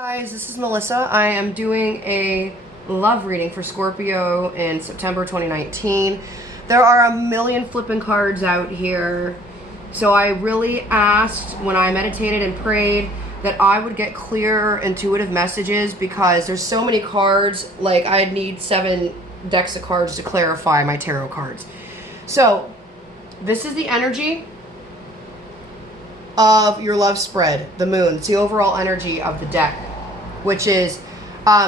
Guys, this is Melissa. I am doing a love reading for Scorpio in September 2019. There are a million flipping cards out here. So I really asked when I meditated and prayed that I would get clear, intuitive messages because there's so many cards. Like, I need 7 decks of cards to clarify my tarot cards. So this is the energy of your love spread, the moon. It's the overall energy of the deck, which is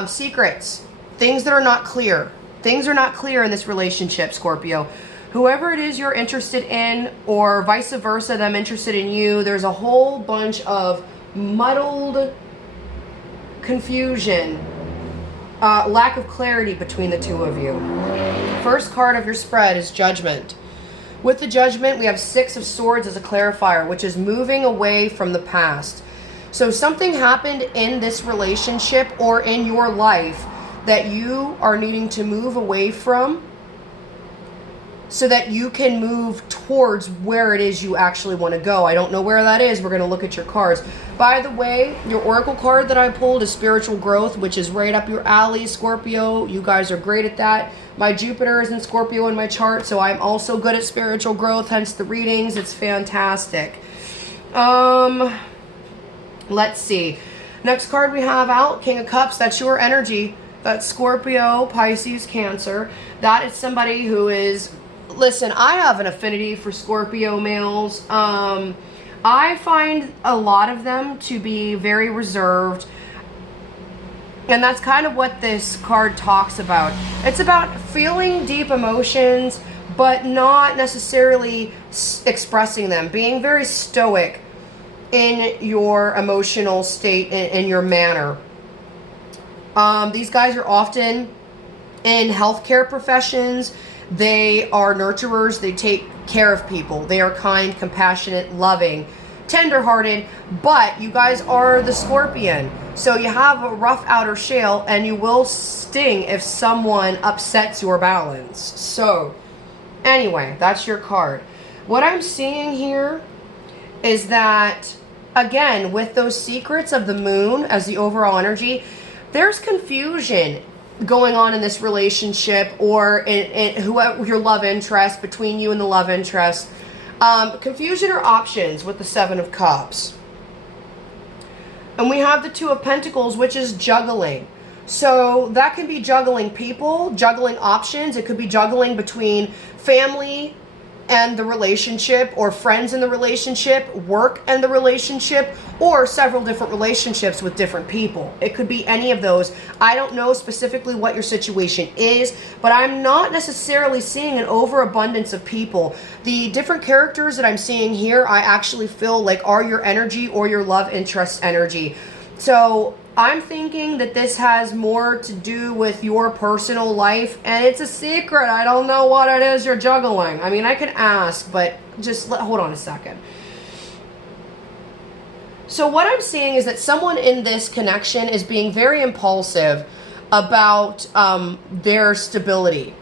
secrets, things that are not clear. Things are not clear in this relationship, Scorpio. Whoever it is you're interested in, or vice versa, them interested in you, there's a whole bunch of muddled confusion, lack of clarity between the two of you. First card of your spread is Judgment. With the Judgment, we have 6 of Swords as a clarifier, which is moving away from the past. So something happened in this relationship or in your life that you are needing to move away from so that you can move towards where it is you actually want to go. I don't know where that is. We're going to look at your cards. By the way, your Oracle card that I pulled is Spiritual Growth, which is right up your alley, Scorpio. You guys are great at that. My Jupiter is in Scorpio in my chart, so I'm also good at spiritual growth, hence the readings. It's fantastic. Let's see. Next card we have out, King of Cups. That's your energy. That's Scorpio, Pisces, Cancer. That is somebody who is... Listen, I have an affinity for Scorpio males. I find a lot of them to be very reserved. And that's kind of what this card talks about. It's about feeling deep emotions, but not necessarily expressing them. Being very stoic in your emotional state, in your manner. These guys are often in healthcare professions. They are nurturers. They take care of people. They are kind, compassionate, loving, tender-hearted, but you guys are the Scorpion. So you have a rough outer shell and you will sting if someone upsets your balance. So anyway, that's your card. What I'm seeing here is that, again, with those secrets of the moon as the overall energy, there's confusion going on in this relationship or in whoever your love interest, between you and the love interest. Confusion or options with the 7 of Cups. And we have the 2 of Pentacles, which is juggling. So that can be juggling people, juggling options. It could be juggling between family and the relationship, or friends in the relationship, work and the relationship, or several different relationships with different people. It could be any of those. I don't know specifically what your situation is, but I'm not necessarily seeing an overabundance of people. The different characters that I'm seeing here, I actually feel like are your energy or your love interest energy. So I'm thinking that this has more to do with your personal life, and it's a secret. I don't know what it is you're juggling. I mean, I can ask, but just hold on a second. So what I'm seeing is that someone in this connection is being very impulsive about their stability.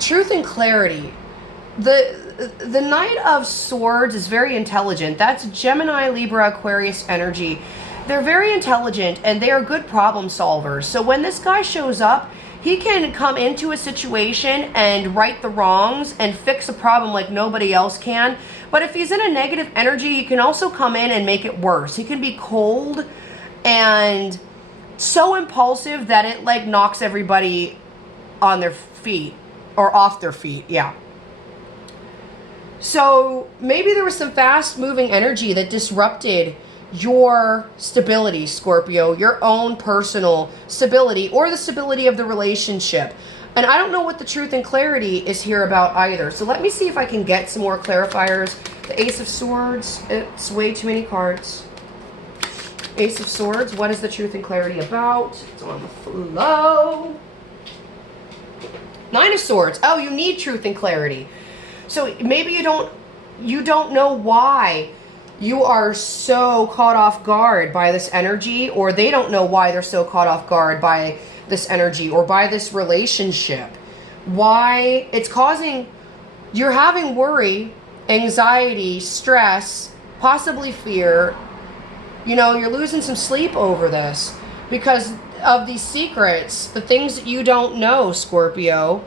Truth and clarity. The Knight of Swords is very intelligent. That's Gemini, Libra, Aquarius energy. They're very intelligent and they are good problem solvers. So when this guy shows up, he can come into a situation and right the wrongs and fix a problem like nobody else can. But if he's in a negative energy, he can also come in and make it worse. He can be cold and so impulsive that it like knocks everybody on their feet or off their feet. Yeah. So maybe there was some fast moving energy that disrupted your stability, Scorpio, your own personal stability or the stability of the relationship. And I don't know what the truth and clarity is here about either. So let me see if I can get some more clarifiers. The Ace of Swords, it's way too many cards. Ace of Swords, what is the truth and clarity about? It's on the flow. 9 of Swords, oh, you need truth and clarity. So maybe you don't know why you are so caught off guard by this energy, or they don't know why they're so caught off guard by this energy or by this relationship. Why it's causing, you're having worry, anxiety, stress, possibly fear. You know, you're losing some sleep over this because of these secrets, the things that you don't know, Scorpio.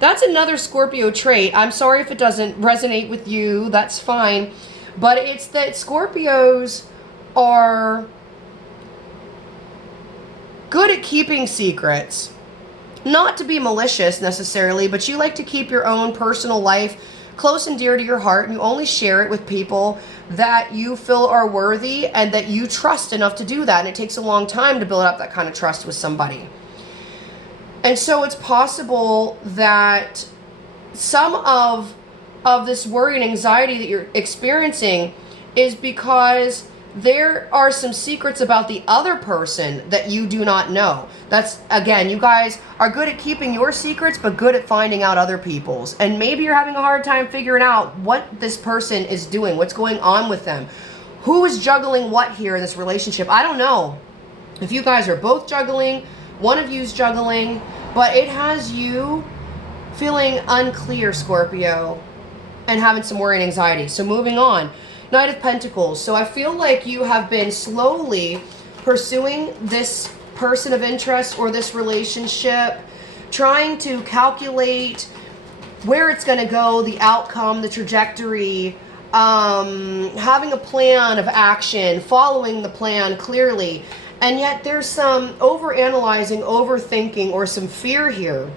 That's another Scorpio trait. I'm sorry if it doesn't resonate with you. That's fine. But it's that Scorpios are good at keeping secrets. Not to be malicious necessarily, but you like to keep your own personal life close and dear to your heart, and you only share it with people that you feel are worthy and that you trust enough to do that. And it takes a long time to build up that kind of trust with somebody. And so it's possible that some of this worry and anxiety that you're experiencing is because there are some secrets about the other person that you do not know. That's, again, you guys are good at keeping your secrets, but good at finding out other people's. And maybe you're having a hard time figuring out what this person is doing, what's going on with them, who is juggling what here in this relationship. I don't know if you guys are both juggling, one of you's juggling, but it has you feeling unclear, Scorpio, and having some worry and anxiety. So moving on. Knight of Pentacles. So I feel like you have been slowly pursuing this person of interest or this relationship, trying to calculate where it's going to go, the outcome, the trajectory, having a plan of action, following the plan clearly. And yet there's some overanalyzing, overthinking, or some fear here.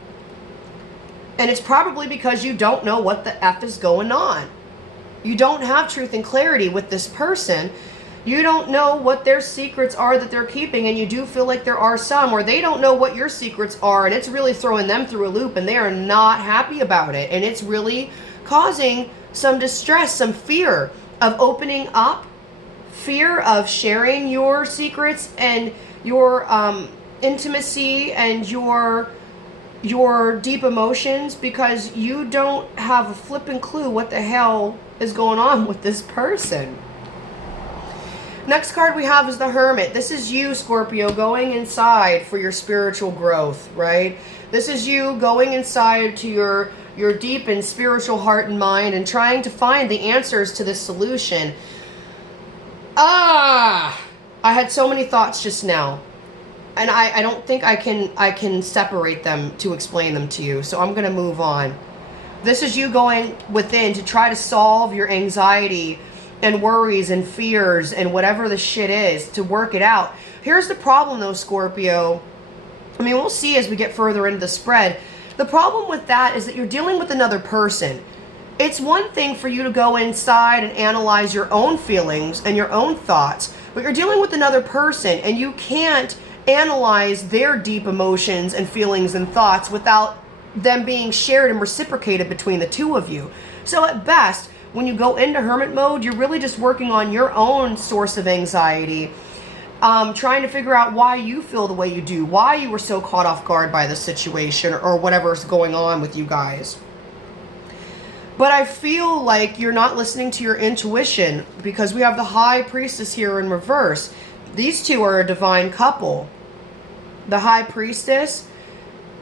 And it's probably because you don't know what the F is going on. You don't have truth and clarity with this person. You don't know what their secrets are that they're keeping, and you do feel like there are some, or they don't know what your secrets are, and it's really throwing them through a loop, and they are not happy about it. And it's really causing some distress, some fear of opening up, fear of sharing your secrets and your intimacy and your deep emotions, because you don't have a flipping clue what the hell is going on with this person. Next card we have is the Hermit. This is you, Scorpio, going inside for your spiritual growth, right? This is you going inside to your deep and spiritual heart and mind and trying to find the answers to this solution. I had so many thoughts just now. And I don't think I can separate them to explain them to you. So I'm going to move on. This is you going within to try to solve your anxiety and worries and fears and whatever the shit is, to work it out. Here's the problem though, Scorpio. I mean, we'll see as we get further into the spread. The problem with that is that you're dealing with another person. It's one thing for you to go inside and analyze your own feelings and your own thoughts, but you're dealing with another person, and you can't analyze their deep emotions and feelings and thoughts without them being shared and reciprocated between the two of you. So at best, when you go into hermit mode, you're really just working on your own source of anxiety, trying to figure out why you feel the way you do, why you were so caught off guard by the situation or whatever's going on with you guys. But I feel like you're not listening to your intuition, because we have the High Priestess here in reverse. These two are a divine couple. The High Priestess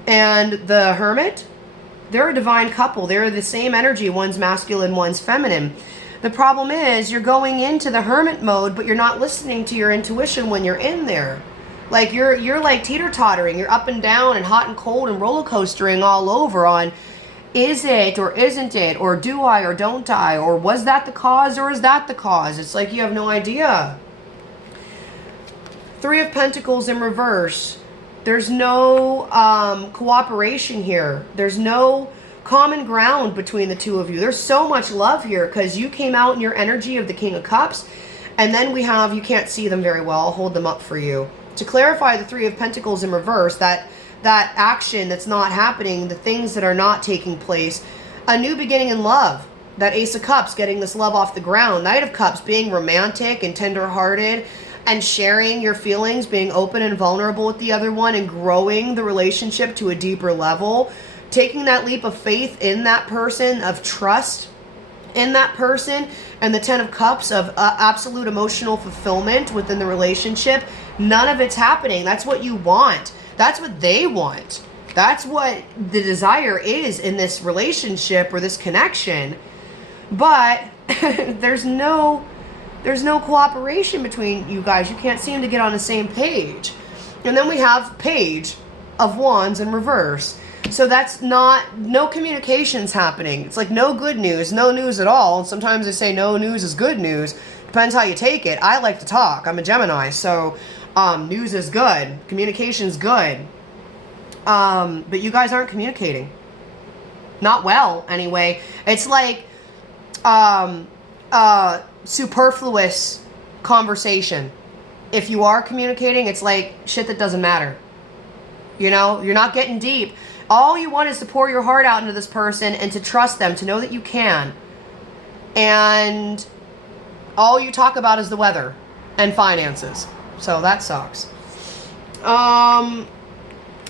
and the Hermit, they're a divine couple. They're the same energy. One's masculine, one's feminine. The problem is you're going into the hermit mode, but you're not listening to your intuition when you're in there. Like you're like teeter-tottering. You're up and down and hot and cold and roller coastering all over on, is it or isn't it, or do I or don't I, or was that the cause or is that the cause? It's like you have no idea. Three of Pentacles in reverse. There's no cooperation here. There's no common ground between the two of you. There's so much love here because you came out in your energy of the King of Cups. And then we have, you can't see them very well, I'll hold them up for you. To clarify the Three of Pentacles in reverse, that action that's not happening, the things that are not taking place, a new beginning in love. That Ace of Cups, getting this love off the ground. Knight of Cups, being romantic and tender-hearted, and sharing your feelings, being open and vulnerable with the other one, and growing the relationship to a deeper level. Taking that leap of faith in that person, of trust in that person, and the Ten of Cups of absolute emotional fulfillment within the relationship. None of it's happening. That's what you want. That's what they want. That's what the desire is in this relationship or this connection. But there's no cooperation between you guys. You can't seem to get on the same page. And then we have Page of Wands in reverse. So that's no communications happening. It's like no good news, no news at all. And sometimes they say no news is good news. Depends how you take it. I like to talk. I'm a Gemini, so news is good. Communication's good. But you guys aren't communicating. Not well, anyway. It's like superfluous conversation. If you are communicating, it's like shit that doesn't matter. You know, you're not getting deep. All you want is to pour your heart out into this person and to trust them, to know that you can. And all you talk about is the weather and finances. So that sucks.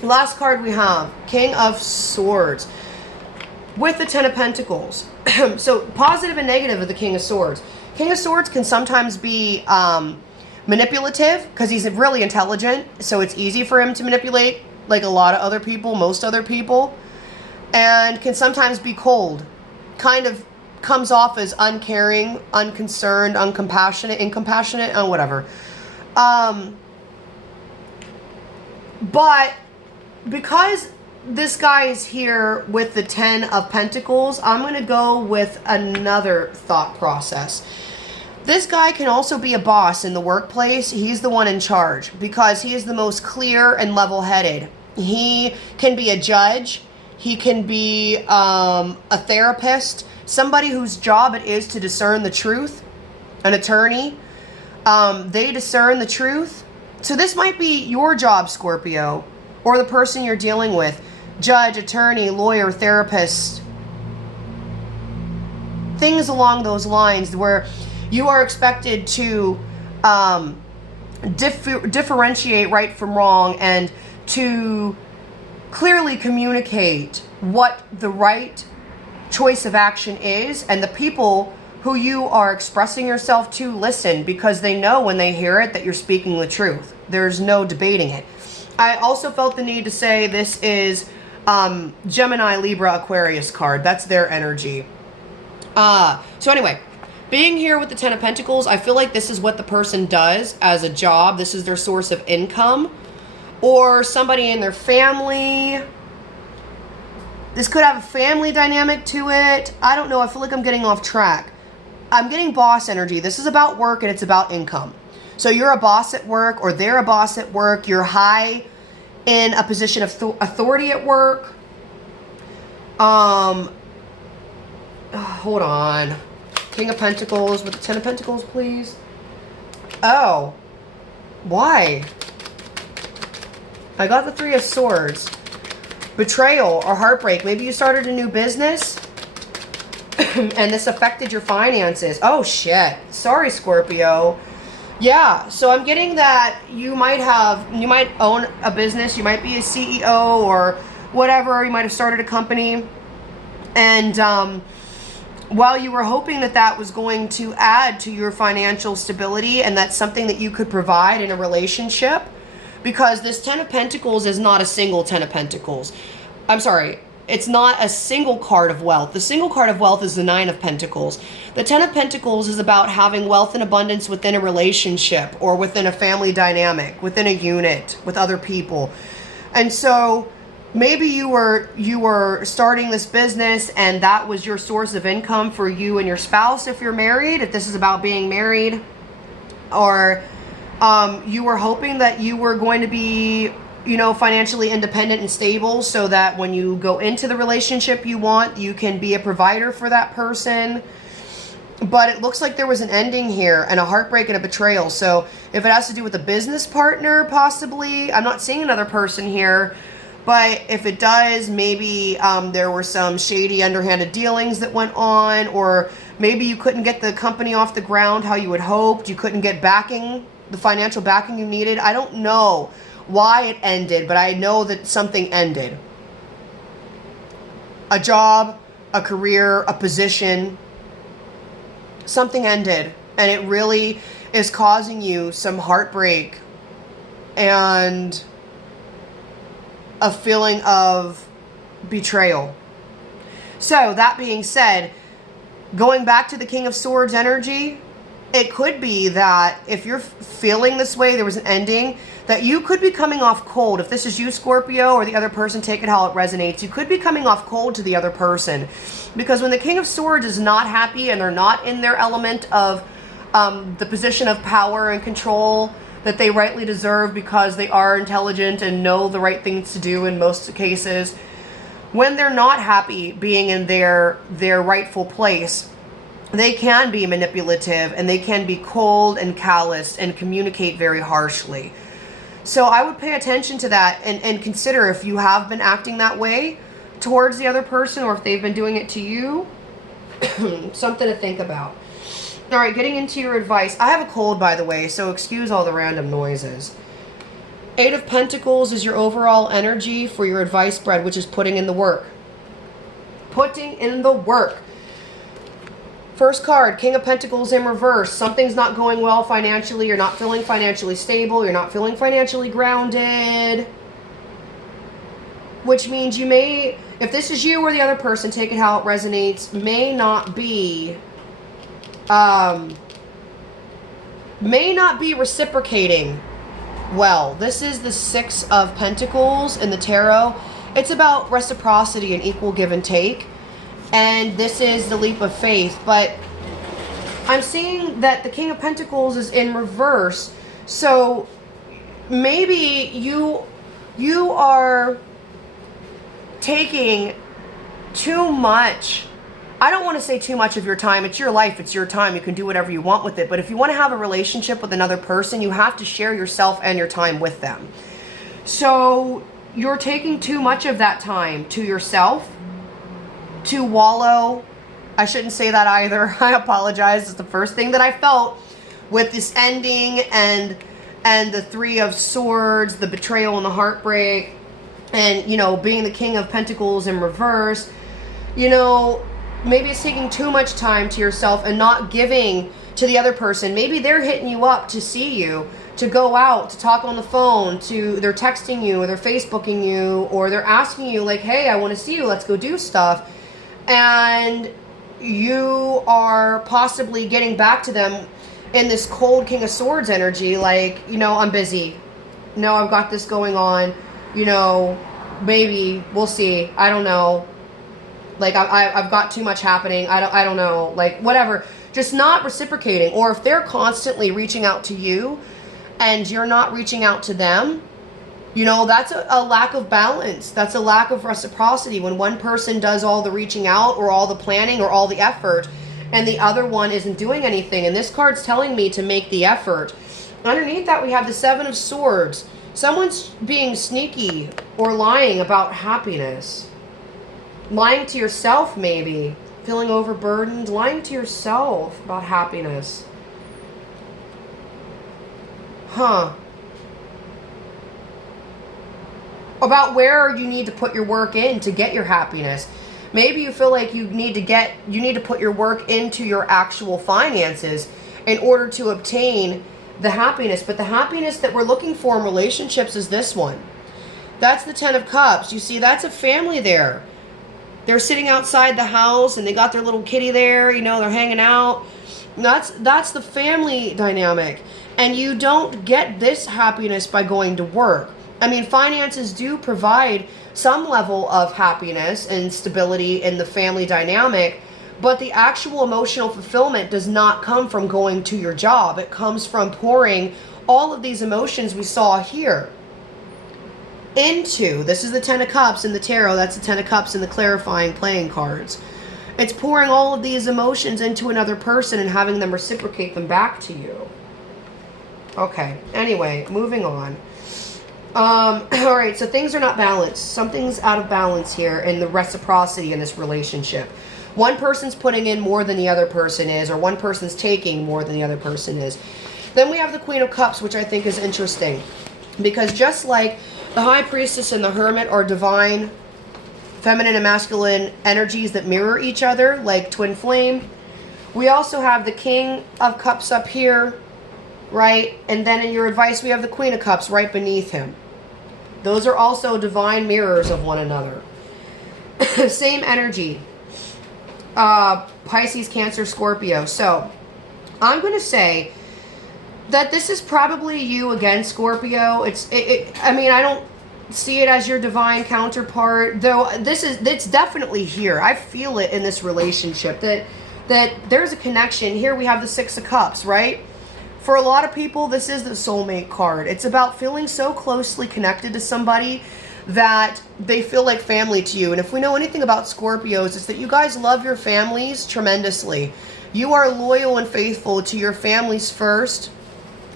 Last card we have, King of Swords with the Ten of Pentacles. So positive and negative of the King of Swords. King of Swords can sometimes be manipulative because he's really intelligent. So it's easy for him to manipulate, like a lot of other people, most other people. And can sometimes be cold. Kind of comes off as uncaring, unconcerned, uncompassionate, incompassionate, and whatever. But because this guy is here with the Ten of Pentacles, I'm going to go with another thought process. This guy can also be a boss in the workplace. He's the one in charge because he is the most clear and level-headed. He can be a judge. He can be a therapist, somebody whose job it is to discern the truth, an attorney. They discern the truth. So this might be your job, Scorpio, or the person you're dealing with. Judge, attorney, lawyer, therapist. Things along those lines where you are expected to differentiate right from wrong and to clearly communicate what the right choice of action is, and the people who you are expressing yourself to listen because they know when they hear it that you're speaking the truth. There's no debating it. I also felt the need to say this is Gemini, Libra, Aquarius card. That's their energy. So anyway, being here with the Ten of Pentacles, I feel like this is what the person does as a job. This is their source of income. Or somebody in their family. This could have a family dynamic to it. I don't know. I feel like I'm getting off track. I'm getting boss energy. This is about work and it's about income. So you're a boss at work or they're a boss at work. You're high in a position of authority at work. Hold on. King of Pentacles with the Ten of Pentacles, please. Oh. Why? I got the Three of Swords. Betrayal or heartbreak. Maybe you started a new business and this affected your finances. Oh, shit. Sorry, Scorpio. Yeah, so I'm getting that you might own a business. You might be a CEO or whatever. You might have started a company. And while you were hoping that that was going to add to your financial stability and that's something that you could provide in a relationship, because this Ten of Pentacles is not a single Ten of Pentacles. I'm sorry, it's not a single card of wealth. The single card of wealth is the Nine of Pentacles. The Ten of Pentacles is about having wealth and abundance within a relationship or within a family dynamic, within a unit, with other people. And so maybe you were starting this business and that was your source of income for you and your spouse if you're married, if this is about being married. Or you were hoping that you were going to be, you know, financially independent and stable so that when you go into the relationship you want, you can be a provider for that person. But it looks like there was an ending here and a heartbreak and a betrayal. So if it has to do with a business partner, possibly, I'm not seeing another person here. But if it does, maybe there were some shady, underhanded dealings that went on, or maybe you couldn't get the company off the ground how you had hoped. You couldn't get backing, the financial backing you needed. I don't know why it ended, but I know that something ended. A job, a career, a position, something ended. And it really is causing you some heartbreak and a feeling of betrayal. So that being said, Going back to the King of Swords energy, it could be that if you're feeling this way, there was an ending, that you could be coming off cold. If this is you, Scorpio, or the other person, take it how it resonates. You could be coming off cold to the other person. Because when the King of Swords is not happy and they're not in their element of the position of power and control that they rightly deserve because they are intelligent and know the right things to do in most cases, when they're not happy being in their rightful place, they can be manipulative and they can be cold and calloused and communicate very harshly. So I would pay attention to that and consider if you have been acting that way towards the other person or if they've been doing it to you. Something to think about. All right, getting into your advice. I have a cold, by the way, so excuse all the random noises. 8 of Pentacles is your overall energy for your advice spread, which is putting in the work. Putting in the work. First card, King of Pentacles in reverse. Something's not going well financially. You're not feeling financially stable. You're not feeling financially grounded. Which means you may, if this is you or the other person, take it how it resonates, may not be reciprocating well. This is the 6 of Pentacles in the tarot. It's about reciprocity and equal give and take. And this is the leap of faith. But I'm seeing that the King of Pentacles is in reverse. So maybe you are taking too much. I don't want to say too much of your time. It's your life. It's your time. You can do whatever you want with it. But if you want to have a relationship with another person, you have to share yourself and your time with them. So you're taking too much of that time to yourself, to wallow. I shouldn't say that either. I apologize. It's the first thing that I felt with this ending and the 3 of Swords, the betrayal and the heartbreak, and, you know, being the King of Pentacles in reverse. You know, maybe it's taking too much time to yourself and not giving to the other person. Maybe they're hitting you up to see you, to go out, to talk on the phone, they're texting you, or they're Facebooking you, or they're asking you like, hey, I want to see you, let's go do stuff. And you are possibly getting back to them in this cold King of Swords energy, like, you know, I'm busy. No, I've got this going on. You know, maybe, we'll see. I don't know. Like, I've got too much happening. I don't know. Like, whatever. Just not reciprocating. Or if they're constantly reaching out to you and you're not reaching out to them, you know, that's a lack of balance. That's a lack of reciprocity. When one person does all the reaching out or all the planning or all the effort and the other one isn't doing anything. And this card's telling me to make the effort. Underneath that, we have the 7 of Swords. Someone's being sneaky or lying about happiness. Lying to yourself, maybe. Feeling overburdened. Lying to yourself about happiness. Huh. About where you need to put your work in to get your happiness. Maybe you feel like you need to put your work into your actual finances in order to obtain the happiness. But the happiness that we're looking for in relationships is this one. That's the 10 of Cups. You see, that's a family there. They're sitting outside the house and they got their little kitty there, you know, they're hanging out. That's the family dynamic. And you don't get this happiness by going to work. I mean, finances do provide some level of happiness and stability in the family dynamic, but the actual emotional fulfillment does not come from going to your job. It comes from pouring all of these emotions we saw here into, this is the 10 of Cups in the tarot, that's the 10 of Cups in the clarifying playing cards. It's pouring all of these emotions into another person and having them reciprocate them back to you. Okay, anyway, moving on. Alright, so things are not balanced. Something's out of balance here in the reciprocity in this relationship. One person's putting in more than the other person is, or one person's taking more than the other person is. Then we have the Queen of Cups, which I think is interesting. Because just like the High Priestess and the Hermit are divine, feminine and masculine energies that mirror each other, like twin flame, we also have the King of Cups up here, right? And then in your advice, we have the Queen of Cups right beneath him. Those are also divine mirrors of one another. Same energy. Pisces, Cancer, Scorpio. So I'm going to say that this is probably you again, Scorpio. I mean, I don't see it as your divine counterpart, though. It's definitely here. I feel it in this relationship that there's a connection. Here we have the Six of Cups, right? For a lot of people, this is the soulmate card. It's about feeling so closely connected to somebody that they feel like family to you. And if we know anything about Scorpios, it's that you guys love your families tremendously. You are loyal and faithful to your families first,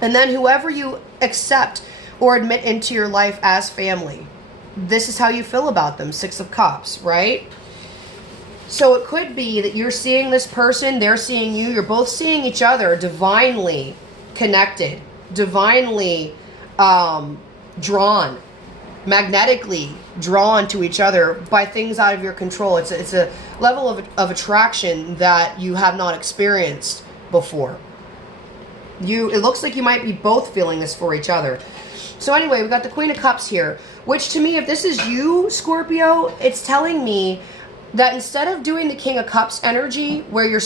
and then whoever you accept or admit into your life as family. This is how you feel about them. Six of Cups, right? So it could be that you're seeing this person, they're seeing you, you're both seeing each other divinely connected, divinely drawn, magnetically drawn to each other by things out of your control. It's a level of attraction that you have not experienced before. It looks like you might be both feeling this for each other. So anyway, we got the Queen of Cups here, which to me, if this is you, Scorpio, it's telling me that instead of doing the King of Cups energy, where you're